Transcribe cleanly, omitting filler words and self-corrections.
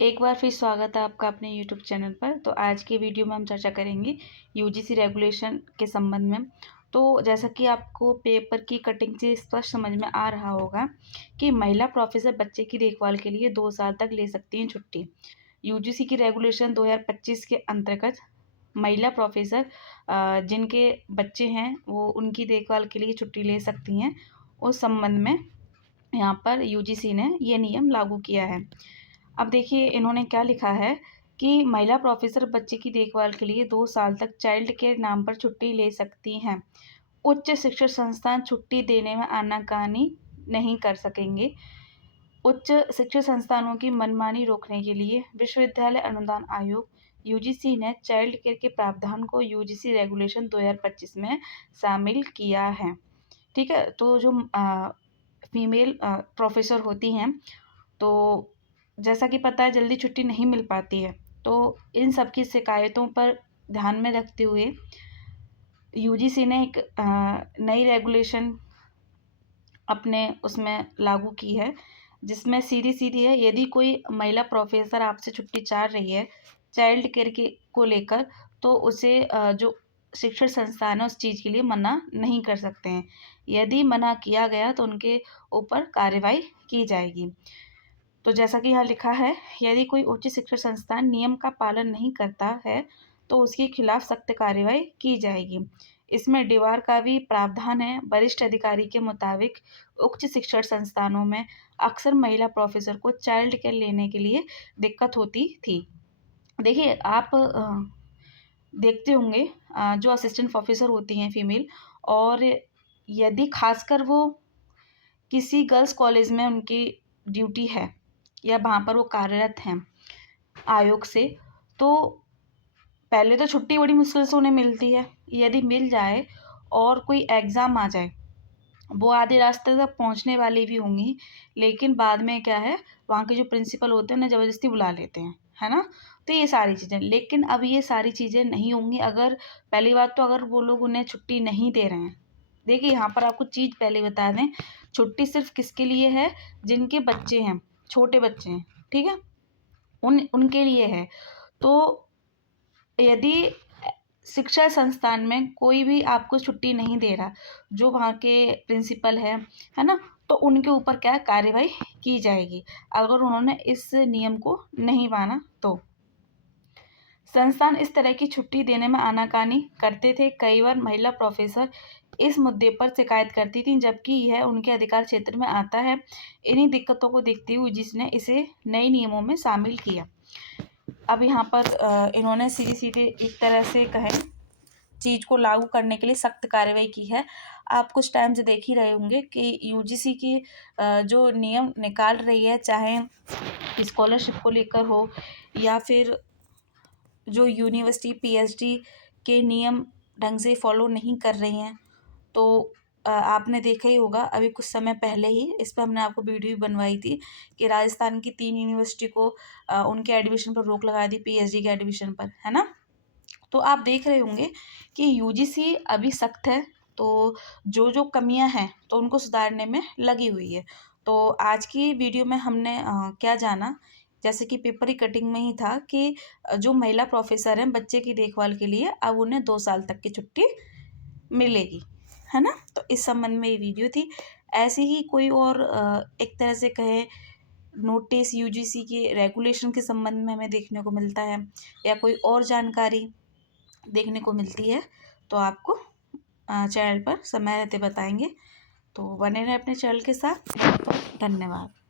एक बार फिर स्वागत है आपका अपने यूट्यूब चैनल पर। तो आज की वीडियो में हम चर्चा करेंगे यूजीसी रेगुलेशन के संबंध में। तो जैसा कि आपको पेपर की कटिंग से स्पष्ट समझ में आ रहा होगा कि महिला प्रोफेसर बच्चे की देखभाल के लिए 2 साल तक ले सकती हैं छुट्टी। यूजीसी की रेगुलेशन 2025 के अंतर्गत महिला प्रोफेसर जिनके बच्चे हैं वो उनकी देखभाल के लिए छुट्टी ले सकती हैं। उस संबंध में यहाँ पर यूजीसी ने ये नियम लागू किया है। अब देखिए इन्होंने क्या लिखा है कि महिला प्रोफेसर बच्चे की देखभाल के लिए 2 साल तक चाइल्ड केयर नाम पर छुट्टी ले सकती हैं। उच्च शिक्षण संस्थान छुट्टी देने में आनाकानी नहीं कर सकेंगे। उच्च शिक्षण संस्थानों की मनमानी रोकने के लिए विश्वविद्यालय अनुदान आयोग यूजीसी ने चाइल्ड केयर के प्रावधान को यूजीसी रेगुलेशन 2025 में शामिल किया है। ठीक है, तो जो फीमेल प्रोफेसर होती हैं तो जैसा कि पता है जल्दी छुट्टी नहीं मिल पाती है। तो इन सब की शिकायतों पर ध्यान में रखते हुए यूजीसी ने एक नई रेगुलेशन अपने उसमें लागू की है, जिसमें सीधी-सीधी है, यदि कोई महिला प्रोफेसर आपसे छुट्टी चाह रही है चाइल्ड केयर के को लेकर, तो उसे जो शिक्षण संस्थान है उस चीज़ के लिए मना नहीं कर सकते हैं। यदि मना किया गया तो उनके ऊपर कार्रवाई की जाएगी। तो जैसा कि यहाँ लिखा है, यदि कोई उच्च शिक्षण संस्थान नियम का पालन नहीं करता है, तो उसके खिलाफ सख्त कार्रवाई की जाएगी। इसमें डीवार का भी प्रावधान है। वरिष्ठ अधिकारी के मुताबिक उच्च शिक्षण संस्थानों में अक्सर महिला प्रोफेसर को चाइल्ड केयर लेने के लिए दिक्कत होती थी। देखिए आप देखते होंगे जो असिस्टेंट प्रोफेसर होती हैं फीमेल, और यदि खासकर वो किसी गर्ल्स कॉलेज में उनकी ड्यूटी है या वहाँ पर वो कार्यरत हैं आयोग से, तो पहले तो छुट्टी बड़ी मुश्किल से उन्हें मिलती है। यदि मिल जाए और कोई एग्ज़ाम आ जाए, वो आधे रास्ते तक पहुँचने वाली भी होंगी, लेकिन बाद में क्या है, वहाँ के जो प्रिंसिपल होते हैं उन्हें ज़बरदस्ती बुला लेते हैं, है ना? तो ये सारी चीज़ें, लेकिन अब ये सारी चीज़ें नहीं होंगी अगर पहली बात तो अगर वो लोग उन्हें छुट्टी नहीं दे रहे हैं। देखिए यहाँ पर आपको चीज़ पहले बता दें, छुट्टी सिर्फ़ किसके लिए है? जिनके बच्चे हैं, छोटे बच्चे हैं, ठीक है? उनके लिए है। तो यदि शिक्षा संस्थान में कोई भी आपको छुट्टी नहीं दे रहा, जो वहाँ के प्रिंसिपल है ना? तो उनके ऊपर क्या है, कार्रवाई की जाएगी, अगर उन्होंने इस नियम को नहीं माना तो। संस्थान इस तरह की छुट्टी देने में आनाकानी करते थे। कई बार महिला प्रोफेसर इस मुद्दे पर शिकायत करती थीं, जबकि यह उनके अधिकार क्षेत्र में आता है। इन्हीं दिक्कतों को देखते हुए जिसने इसे नए नियमों में शामिल किया। अब यहाँ पर इन्होंने सीधे-सीधे एक तरह से कहें चीज़ को लागू करने के लिए सख्त कार्रवाई की है। आप कुछ टाइम से देख ही रहे होंगे कि यूजीसी की जो नियम निकाल रही है, चाहे स्कॉलरशिप को लेकर हो या फिर जो यूनिवर्सिटी पीएचडी के नियम ढंग से फॉलो नहीं कर रही हैं। तो आपने देखा ही होगा अभी कुछ समय पहले ही इस पे हमने आपको वीडियो भी बनवाई थी कि राजस्थान की 3 यूनिवर्सिटी को उनके एडमिशन पर रोक लगा दी पीएचडी के एडमिशन पर, है ना? तो आप देख रहे होंगे कि यूजीसी अभी सख्त है, तो जो कमियां हैं तो उनको सुधारने में लगी हुई है। तो आज की वीडियो में हमने क्या जाना, जैसे कि पेपर की कटिंग में ही था कि जो महिला प्रोफेसर हैं बच्चे की देखभाल के लिए अब उन्हें 2 साल तक की छुट्टी मिलेगी, है ना? तो इस संबंध में ये वीडियो थी। ऐसे ही कोई और एक तरह से कहें नोटिस यूजीसी के रेगुलेशन के संबंध में हमें देखने को मिलता है या कोई और जानकारी देखने को मिलती है, तो आपको चैनल पर समय रहते बताएंगे। तो बने रहें अपने चैनल के साथ। बहुत बहुत धन्यवाद।